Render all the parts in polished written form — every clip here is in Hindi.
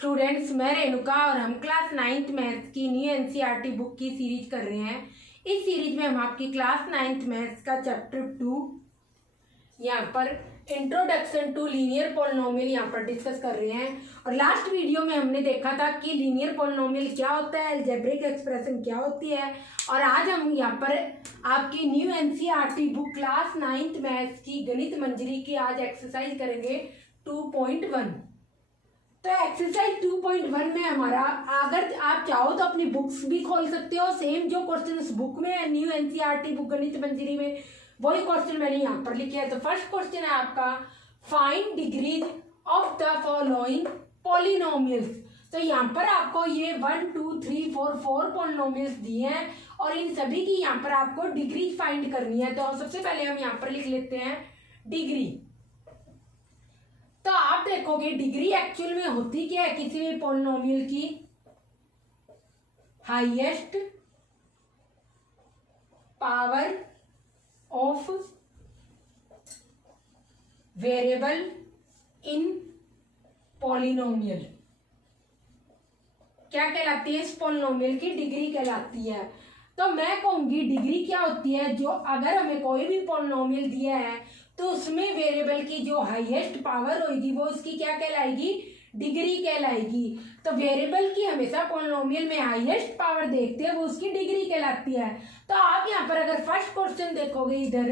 स्टूडेंट्स, मैं रेणुका और हम क्लास 9th मैथ्स की न्यू एनसीईआरटी बुक की सीरीज कर रहे हैं। इस सीरीज में हम आपकी क्लास 9th मैथ्स का चैप्टर 2 यहाँ पर इंट्रोडक्शन टू लीनियर पॉलिनोमियल यहाँ पर डिस्कस कर रहे हैं। और लास्ट वीडियो में हमने देखा था कि लीनियर पॉलिनोमियल क्या होता है, अलजेब्रिक एक्सप्रेशन क्या होती है। और आज हम यहाँ पर आपकी new NCERT book class 9th maths की गणित मंजरी की आज एक्सरसाइज करेंगे 2.1। तो एक्सरसाइज 2.1 में हमारा, अगर आप चाहो तो अपनी बुक्स भी खोल सकते हो, सेम जो क्वेश्चन बुक में है न्यू एनसीईआरटी बुक गणित मंजरी में वही क्वेश्चन मैंने यहाँ पर लिखे हैं। तो फर्स्ट क्वेश्चन है आपका, find degrees of the following polynomials. तो यहाँ पर आपको ये 1 2 3 4 4 पॉलिनोमियल्स दिए हैं और इन सभी की यहाँ पर आपको डिग्री फाइंड करनी है। तो सबसे पहले हम यहाँ पर लिख लेते हैं डिग्री। तो आप देखोगे डिग्री एक्चुअल में होती क्या है किसी भी पॉलिनोमियल की, highest power of variable in polynomial क्या कहलाती है, इस पॉलिनोमियल की डिग्री कहलाती है। तो मैं कहूंगी डिग्री क्या होती है, जो अगर हमें कोई भी पॉलिनोमियल दिया है तो उसमें वेरिएबल की जो हाईएस्ट पावर होगी वो उसकी क्या कहलाएगी, डिग्री कहलाएगी। तो वेरिएबल की हमेशा पॉलिनोमियल में हाईएस्ट पावर देखते हैं वो उसकी डिग्री कहलाती है। तो आप यहाँ पर अगर फर्स्ट क्वेश्चन देखोगे, इधर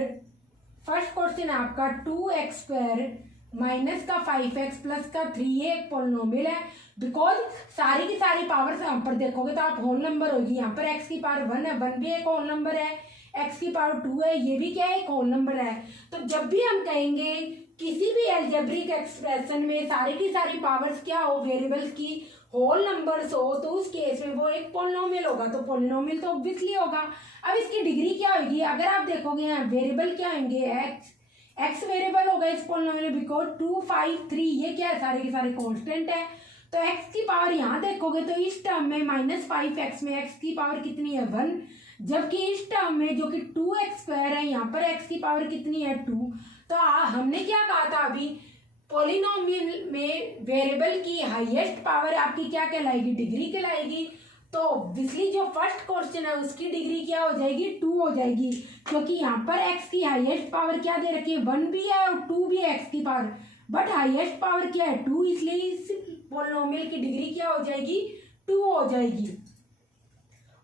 फर्स्ट क्वेश्चन है आपका 2x² माइनस का 5x प्लस का 3, ये एक पॉलिनोमियल है। बिकॉज सारी की सारी पावर से यहाँ पर देखोगे तो आप होल नंबर होगी। यहाँ पर x की पावर 1 है, 1 भी एक होल नंबर है, x की पावर 2 है, ये भी क्या है, एक होल नंबर है। तो जब भी हम कहेंगे किसी भी अलजेब्रिक एक्सप्रेशन में सारी की सारी पावर्स क्या हो, वेरिएबल्स की होल नंबर्स हो, तो उस केस में वो एक पॉलिनोमियल होगा। तो पॉलिनोमियल तो ऑब्वियसली होगा। अब इसकी डिग्री क्या होगी, अगर आप देखोगे यहाँ वेरिएबल क्या होंगे, एक्स वेरिएबल होगा इस पॉलिनोमियल, बिकॉज 2 5 3 ये क्या है, सारे के सारे कांस्टेंट है। तो x की पावर यहाँ देखोगे तो इस टर्म में -5x में x की पावर कितनी है, 1, जबकि इस टर्म में जो कि 2x² है यहाँ पर x की पावर कितनी है, 2। तो हमने क्या कहा था अभी, पॉलिनोमियल में वेरिएबल की हाईएस्ट पावर आपकी क्या कहलाएगी, डिग्री कहलाएगी। तो ऑब्वियसली जो फर्स्ट क्वेश्चन है उसकी डिग्री क्या हो जाएगी, 2 हो जाएगी, क्योंकि यहाँ पर x की हाईएस्ट पावर क्या दे रखी है, 1 भी है और 2 भी है x की पावर, बट हाईएस्ट पावर क्या है, 2, इसलिए इस पॉलिनोमियल की डिग्री क्या हो जाएगी, 2 हो जाएगी।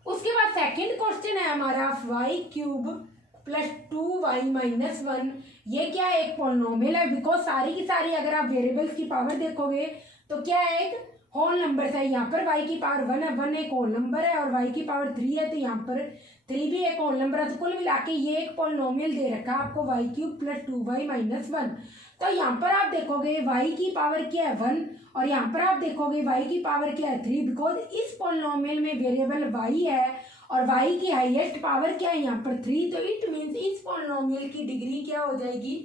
उसके बाद सेकंड क्वेश्चन है हमारा y³ प्लस 2y माइनस 1, ये क्या है, एक पॉलिनोमियल है। बिकॉज सारी की सारी अगर आप वेरिएबल्स की पावर देखोगे तो क्या है, एक होल नंबर है। यहाँ पर y की पावर 1 है, 1 एक होल नंबर है, और y की पावर 3 है तो यहाँ पर 3 भी एक होल नंबर है। तो कुल मिला के ये एक पॉलिनोमियल दे रखा है आपको y³ प्लस 2y माइनस 1। तो यहाँ पर आप देखोगे y की पावर क्या है, 1, और यहाँ पर आप देखोगे y की पावर क्या है, 3। बिकॉज इस पॉलिनोमियल में वेरिएबल y है और y की हाईएस्ट पावर क्या है, यहाँ पर 3। तो इट मीन्स इस पॉलिनोमियल की डिग्री क्या हो जाएगी,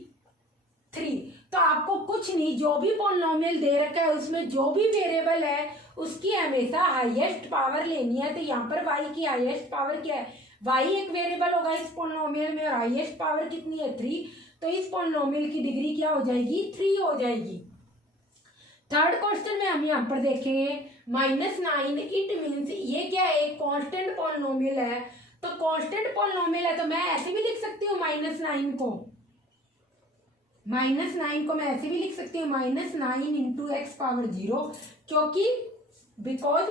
3। तो आपको कुछ नहीं, जो भी पॉलिनोमियल दे रखा है उसमें जो भी वेरिएबल है उसकी हमेशा हाईएस्ट पावर लेनी है। तो यहाँ पर y की हाईएस्ट पावर क्या है, y एक वेरिएबल होगा इस पॉलिनोमियल में और हाईएस्ट पावर कितनी है, 3। तो इस पॉलिनोमियल की डिग्री क्या हो जाएगी, 3 हो जाएगी। थर्ड क्वेश्चन में हम यहाँ पर देखेंगे -9, इट मीन्स ये क्या है, एक कांस्टेंट पॉलिनोमियल है। तो कांस्टेंट पॉलिनोमियल है तो मैं ऐसे भी लिख सकती हूँ -9 को, -9 को मैं ऐसे भी लिख सकती हूँ -9 इंटू x पावर 0, क्योंकि बिकॉज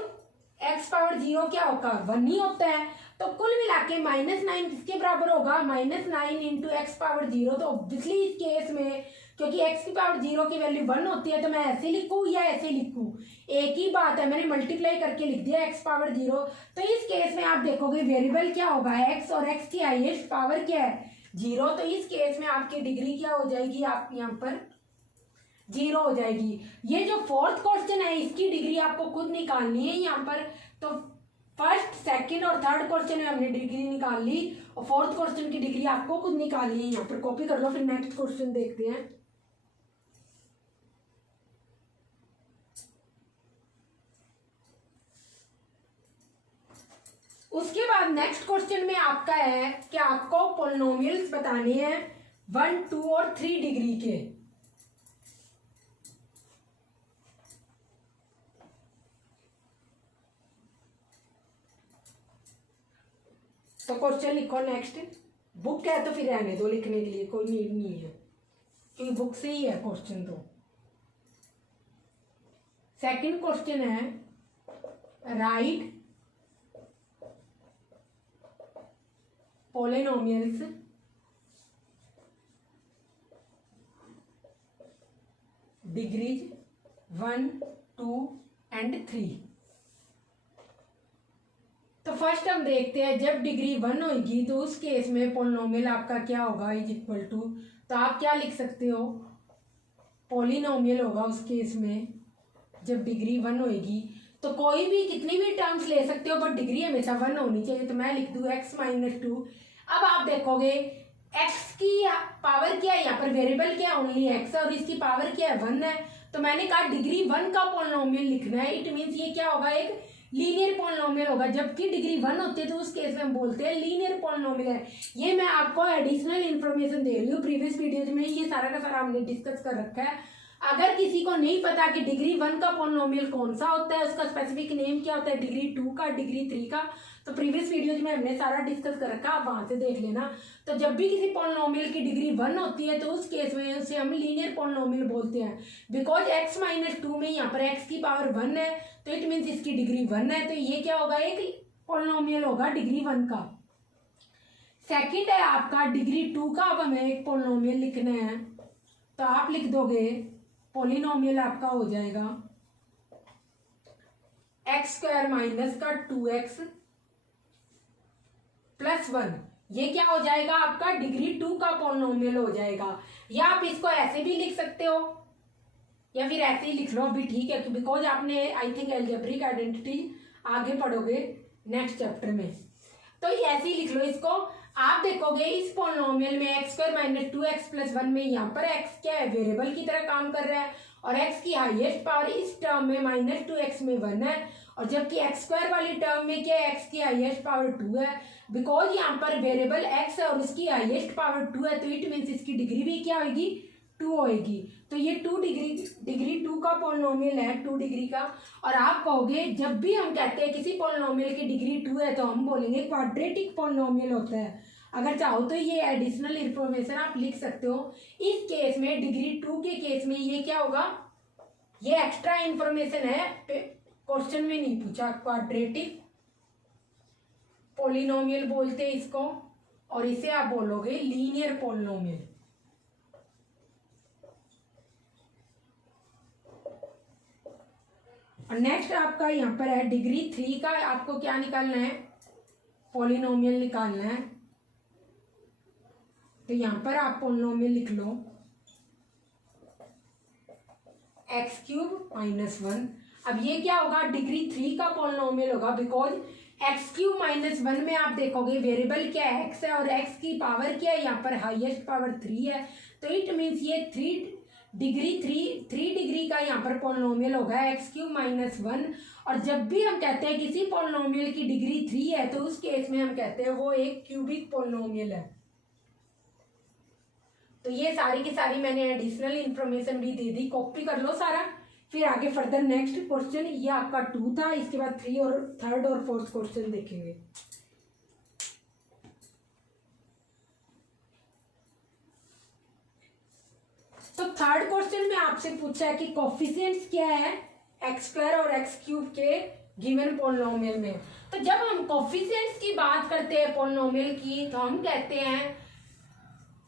x पावर 0 क्या होगा, 1 ही होता है। तो कुल मिला के -9 किसके बराबर होगा, -9 इंटू x पावर 0। तो ऑब्वियसली इस केस में क्योंकि x की पावर 0 की वैल्यू 1 होती है तो मैं ऐसे लिखूँ या ऐसे लिखूँ, एक ही बात है, मैंने मल्टीप्लाई करके लिख दिया x पावर 0। तो इस केस में आप देखोगे वेरिएबल क्या होगा, x, और x की हाईएस्ट पावर क्या है, 0। तो इस केस में आपकी डिग्री क्या हो जाएगी, आप यहाँ पर 0 हो जाएगी। ये जो फोर्थ क्वेश्चन है इसकी डिग्री आपको खुद निकालनी है यहाँ पर। तो फर्स्ट, सेकंड और थर्ड क्वेश्चन में हमने डिग्री निकाल ली और फोर्थ क्वेश्चन की डिग्री आपको खुद निकालनी है। यहाँ पर कॉपी कर लो, फिर नेक्स्ट क्वेश्चन देखते हैं। उसके बाद नेक्स्ट क्वेश्चन में आपका है कि आपको पॉलिनोमियल्स बताने हैं 1 2 और 3 डिग्री के। तो क्वेश्चन लिखो नेक्स्ट। बुक है तो फिर रहने दो, लिखने के लिए कोई नीड नहीं है क्योंकि बुक से ही है क्वेश्चन। तो सेकंड क्वेश्चन है, राइट पॉलिनोमियल्स डिग्रीज 1, 2 एंड 3। तो फर्स्ट हम देखते हैं, जब डिग्री 1 होगी तो उस केस में पॉलिनोमियल आपका क्या होगा, इज इक्वल टू, तो आप क्या लिख सकते हो, पॉलिनोमियल होगा उस केस में जब डिग्री 1 होगी तो कोई भी कितनी भी टर्म्स ले सकते हो बट डिग्री हमेशा 1 होनी चाहिए। तो मैं लिख दूँ x-2। अब आप देखोगे x की पावर क्या है, यहाँ पर वेरिएबल क्या है, ओनली x है, और इसकी पावर क्या है, 1 है। तो मैंने कहा डिग्री 1 का पॉलिनोमियल लिखना है। इट मीन्स ये क्या होगा, एक लीनियर पॉलिनोमियल होगा। जबकि डिग्री 1 होती है तो उस केस में हम बोलते हैं लीनियर पॉलिनोमियल है। ये मैं आपको एडिशनल इन्फॉर्मेशन दे रही हूँ, प्रीवियस वीडियोज में ये सारा का सारा हमने डिस्कस कर रखा है। अगर किसी को नहीं पता कि डिग्री 1 का पॉलिनोमियल कौन सा होता है, उसका स्पेसिफिक नेम क्या होता है, डिग्री 2 का, डिग्री 3 का, तो प्रीवियस वीडियोज में हमने सारा डिस्कस कर रखा, आप वहां से देख लेना। तो जब भी किसी पॉलिनोमियल की डिग्री 1 होती है तो उस केस में उसे हम लीनियर पॉलिनोमियल बोलते हैं। बिकॉज x-2 में यहाँ पर x की पावर 1 है तो इट मीन्स इसकी डिग्री 1 है। तो ये क्या होगा, एक पॉलिनोमियल होगा डिग्री 1 का। सेकंड है आपका डिग्री 2 का। अब हमें एक पॉलिनोमियल लिखना है तो आप लिख दोगे, पॉलिनोमियल आपका हो जाएगा x² माइनस का 2x प्लस 1। ये क्या हो जाएगा, आपका डिग्री 2 का पॉलिनोमियल हो जाएगा। या आप इसको ऐसे भी लिख सकते हो या फिर ऐसे ही लिख लो, अभी ठीक है, बिकॉज आपने आई थिंक अलजेब्रिक आइडेंटिटी आगे पढ़ोगे नेक्स्ट चैप्टर में। तो ऐसे ही लिख लो इसको। आप देखोगे इस पॉलिनोमियल में x² माइनस 2x प्लस 1 में यहाँ पर x क्या है, वेरिएबल की तरह काम कर रहा है, और x की हाईएस्ट पावर इस टर्म में -2x में 1 है, और जबकि x² वाली टर्म में क्या है, x की हाईएस्ट पावर 2 है। बिकॉज यहाँ पर वेरिएबल x है और उसकी हाईएस्ट पावर 2 है, तो इट मीन्स इसकी डिग्री भी क्या होगी, 2 होगी। तो ये डिग्री 2 का पॉलिनोमियल है, 2 डिग्री का। और आप कहोगे जब भी हम कहते हैं किसी पॉलिनोमियल की डिग्री 2 है तो हम बोलेंगे क्वाड्रेटिक पॉलिनोमियल होता है। अगर चाहो तो ये एडिशनल इंफॉर्मेशन आप लिख सकते हो। इस केस में डिग्री 2 के केस में ये क्या होगा, ये एक्स्ट्रा इंफॉर्मेशन है, क्वेश्चन में नहीं पूछा। क्वाड्रेटिक पॉलिनोमियल बोलते हैं इसको, और इसे आप बोलोगे लीनियर पॉलिनोमियल। और नेक्स्ट आपका यहाँ पर है डिग्री 3 का। आपको क्या निकालना है, पॉलिनोमियल निकालना है। तो यहाँ पर आप पॉलिनोमियल लिख लो x³ माइनस 1। अब ये क्या होगा, डिग्री 3 का पॉलिनोमियल होगा, बिकॉज x³ माइनस 1 में आप देखोगे वेरिएबल क्या है, x है, और x की पावर क्या है, यहाँ पर हाईएस्ट पावर 3 है। तो इट मीन्स ये 3 डिग्री का यहाँ पर पॉलिनोमियल होगा x³ माइनस 1। और जब भी हम कहते हैं किसी पॉलिनोमियल की डिग्री 3 है तो उस केस में हम कहते हैं वो एक क्यूबिक पॉलिनोमियल है। तो ये सारी की सारी मैंने एडिशनल इंफॉर्मेशन भी दे दी, कॉपी कर लो सारा। फिर आगे फर्दर नेक्स्ट क्वेश्चन, ये आपका 2 था, इसके बाद 3 और 3rd और 4th क्वेश्चन देखेंगे। तो 3rd क्वेश्चन में आपसे पूछा है कि कोफिशिएंट्स क्या है x² और x³ के गिवन पॉलिनोमियल में। तो जब हम कोफिशिएंट्स की बात करते हैं पॉलिनोमियल की, तो हम कहते हैं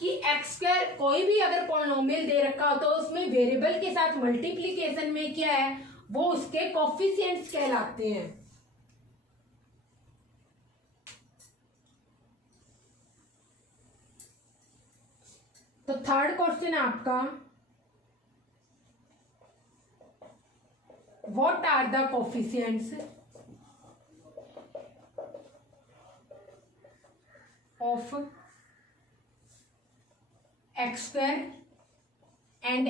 कि x² कोई भी अगर पॉलिनोमियल दे रखा हो तो उसमें वेरिएबल के साथ मल्टीप्लिकेशन में क्या है, वो उसके कोफिशिएंट्स कहलाते हैं। तो 3rd क्वेश्चन है आपका, what are the coefficients of x² and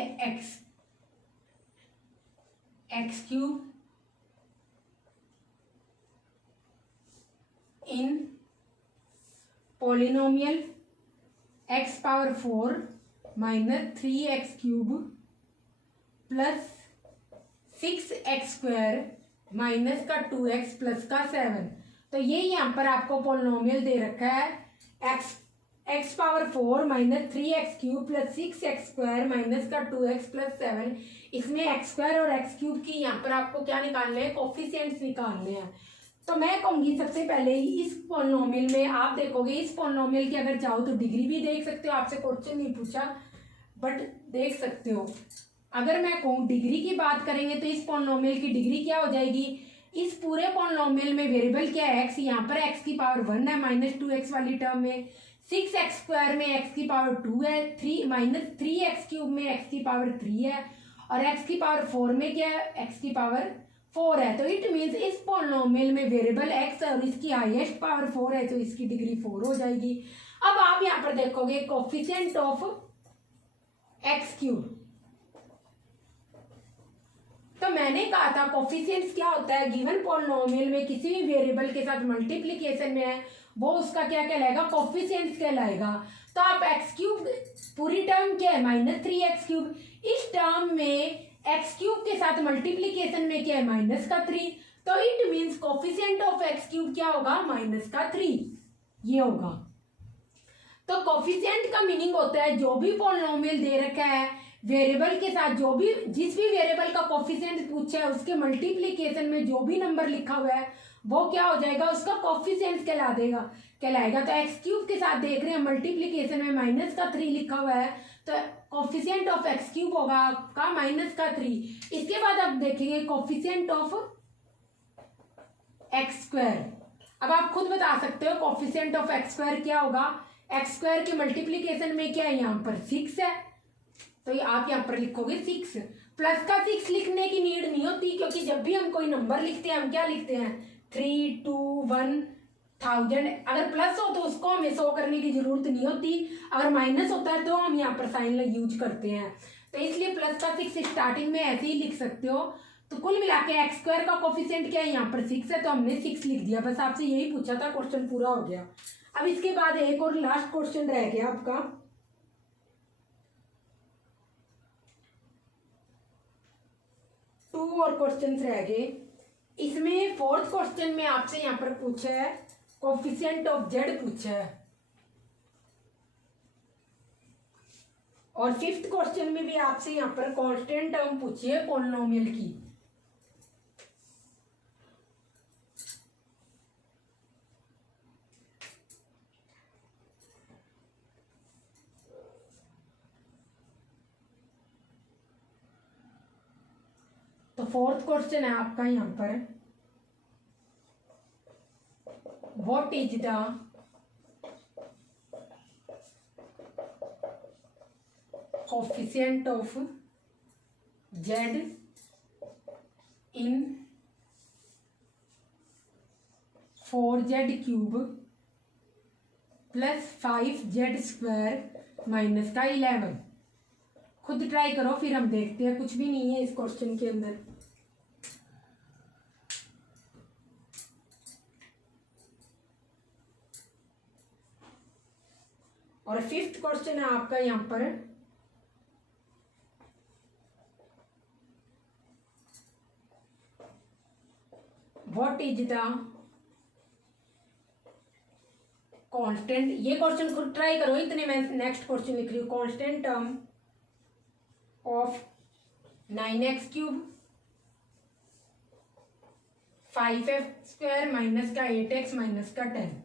x³ in polynomial x power 4 minus 3x³ plus 6x² minus का 2x प्लस का 7। तो ये यहाँ पर आपको पोलिनोमियल दे रखा है x power 4 minus 3x cube plus 6x square minus का 2x प्लस 7। इसमें x स्क्वायर और x क्यूब की यहाँ पर आपको क्या निकालने हैं, कोफिशिएंट्स निकालने हैं। तो मैं कहूँगी सबसे पहले इस पोलिनोमियल में आप देखोगे, इस पोलिनोमियल की अगर चाहो तो डिग्री भी देख सकते हो, आपसे क्वेश्चन नहीं पूछा बट देख सकते हो। अगर मैं कहूँ डिग्री की बात करेंगे तो इस पोलिनोमियल की डिग्री क्या हो जाएगी, इस पूरे पोलिनोमियल में वेरिएबल क्या है x, यहाँ पर x की पावर 1 है माइनस 2x वाली टर्म में, 6x स्क्वायर में x की पावर 2 है, 3 माइनस 3x क्यूब में x की पावर 3 है और x की पावर 4 में क्या है, x की पावर 4 है। तो इट मीन्स इस पोलिनोमियल में वेरिएबल x है और इसकी हाईएस्ट पावर 4 है, तो इसकी डिग्री 4 हो जाएगी। अब आप यहाँ पर देखोगे कोफिशिएंट ऑफ x क्यूब, तो मैंने कहा था कोफिशिएंट्स क्या होता है, गिवन पोलिनोमियल में किसी भी वेरिएबल के साथ मल्टीप्लिकेशन में है वो उसका क्या कहलाएगा, कोफिशिएंट्स कहलाएगा। तो आप एक्स क्यूब पूरी टर्म क्या है माइनस 3x क्यूब, इस टर्म में एक्स क्यूब के साथ मल्टीप्लिकेशन में क्या है माइनस का 3, तो it means coefficient of x cube क्या होगा, माइनस का 3 ये होगा। तो कोफिशिएंट का मीनिंग होता है जो भी पोलिनोमियल दे रखा है वेरिएबल के साथ, जो भी जिस भी वेरिएबल का कोफिशिएंट पूछा है उसके मल्टीप्लिकेशन में जो भी नंबर लिखा हुआ है वो क्या हो जाएगा, उसका कोफिशिएंट कहलाएगा। तो एक्स क्यूब के साथ देख रहे हैं मल्टीप्लिकेशन में माइनस का 3 लिखा हुआ है, तो कोफिशिएंट ऑफ एक्स क्यूब होगा आपका माइनस का 3। इसके बाद आप देखेंगे कोफिशिएंट ऑफ एक्स स्क्वायर। अब आप खुद बता सकते हो कोफिशिएंट ऑफ एक्स स्क्वायर क्या होगा, एक्स स्क्वायर के मल्टीप्लिकेशन में क्या है, यहाँ पर 6 है, तो आप यहाँ पर लिखोगे 6। प्लस का 6 लिखने की नीड नहीं होती, क्योंकि जब भी हम कोई नंबर लिखते हैं हम क्या लिखते हैं 3 2 1 1000। अगर प्लस हो तो उसको हमें शो करने की जरूरत नहीं होती, अगर माइनस होता है तो हम यहाँ पर साइन यूज करते हैं। तो इसलिए प्लस का 6 स्टार्टिंग में ऐसे ही लिख सकते हो। तो कुल मिला के एक्स स्क्वायर का कोफिशिएंट क्या है, यहाँ पर 6 है, तो हमने 6 लिख दिया। बस आपसे यही पूछा था, क्वेश्चन पूरा हो गया। अब इसके बाद एक और लास्ट क्वेश्चन रह गया आपका, 2 और क्वेश्चन रह गए। इसमें 4th क्वेश्चन में आपसे यहाँ पर पूछा है कोफिशिएंट ऑफ जेड पूछा है, और 5th क्वेश्चन में भी आपसे यहाँ पर कांस्टेंट टर्म पूछी है पोलिनोमियल की। तो 4th क्वेश्चन है आपका यहाँ पर, what is the coefficient of Z in 4z cube plus 5z square minus का 11। खुद ट्राई करो फिर हम देखते हैं, कुछ भी नहीं है इस क्वेश्चन के अंदर। और 5th क्वेश्चन है आपका यहाँ पर, व्हाट इज द कांस्टेंट। ये क्वेश्चन खुद ट्राई करो, इतने मैं नेक्स्ट क्वेश्चन लिख रही हूँ। Constant term of 9x cube 5x square minus का 8x माइनस का 10।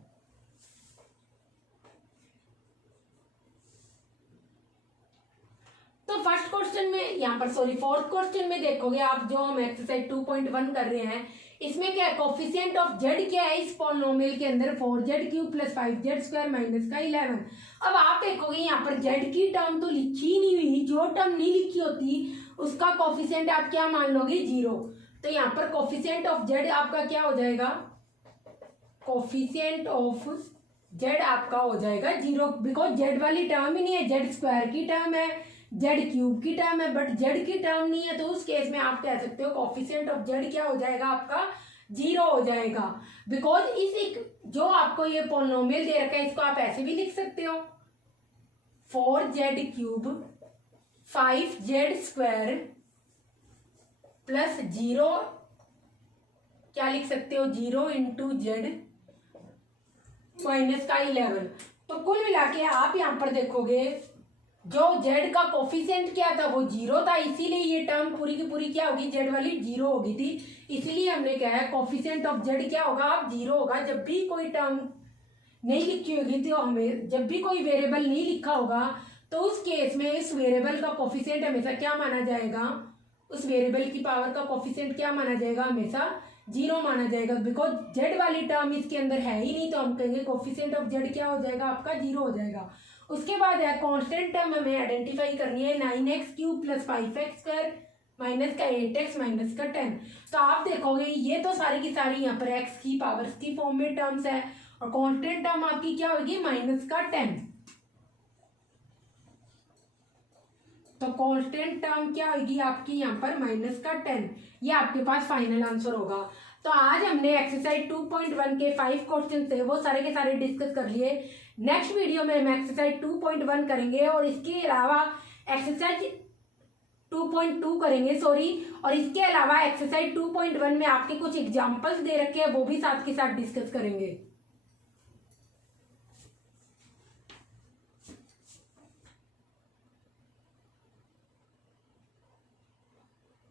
तो फर्स्ट क्वेश्चन में यहाँ पर 4th क्वेश्चन में देखोगे आप, जो हम एक्सरसाइज 2.1 कर रहे हैं, इसमें क्या है कोफिशिएंट ऑफ जेड क्या है इस पोलिनोमियल के अंदर, 4z cube plus 5z square minus का 11। अब आप देखोगे यहाँ पर जेड की टर्म तो लिखी ही नहीं हुई, जो टर्म नहीं लिखी होती उसका कोफिशिएंट आप क्या मान लोगे, 0। तो यहाँ पर कोफिशिएंट ऑफ जेड आपका क्या हो जाएगा, कोफिशिएंट ऑफ जेड आपका हो जाएगा 0, बिकॉज जेड वाली टर्म ही नहीं है, जेड स्क्वायर की टर्म है, जेड क्यूब की टर्म है, बट जेड की टर्म नहीं है। तो उस केस में आप कह सकते हो कोफिशिएंट ऑफ जेड क्या हो जाएगा आपका, 0 हो जाएगा। बिकॉज इस एक जो आपको ये पोलिनोमियल दे रखा है इसको आप ऐसे भी लिख सकते हो, 4z cube 5z square plus 0 क्या लिख सकते हो, 0 इंटू जेड -11। तो कुल मिला के आप यहाँ पर देखोगे जो z का कोफिशिएंट क्या था वो 0 था, इसीलिए ये टर्म पूरी की पूरी क्या होगी, z वाली 0 होगी थी। इसीलिए हमने क्या है कोफिशिएंट ऑफ z क्या होगा, अब 0 होगा। जब भी कोई टर्म नहीं लिखी होगी तो हमें, जब भी कोई वेरिएबल नहीं लिखा होगा तो उस केस में इस वेरिएबल का कोफिशिएंट हमेशा क्या माना जाएगा, उस वेरिएबल की पावर का कोफिशिएंट क्या माना जाएगा, हमेशा 0 माना जाएगा। बिकॉज z वाली टर्म इसके अंदर है ही नहीं, तो हम कहेंगे कोफिशिएंट ऑफ z क्या हो जाएगा, आपका 0 हो जाएगा। उसके बाद है कांस्टेंट टर्म हमें आइडेंटिफाई करनी है, 9x³ + 5x² माइनस का 8x माइनस का 10। तो आप देखोगे ये तो सारी की सारी यहाँ पर x की पावर्स की फॉर्म में टर्म्स है, और कांस्टेंट टर्म आपकी क्या होगी, -10। तो कांस्टेंट टर्म क्या होगी आपकी यहाँ पर -10। ये आपके पास फाइनल आंसर होगा। तो आज हमने एक्सरसाइज 2.1 के 5 क्वेश्चन थे वो सारे के सारे डिस्कस कर लिए। नेक्स्ट वीडियो में हम एक्सरसाइज 2.1 करेंगे और इसके अलावा एक्सरसाइज 2.2 करेंगे, और इसके अलावा एक्सरसाइज 2.1 में आपके कुछ एग्जांपल्स दे रखे हैं वो भी साथ के साथ डिस्कस करेंगे।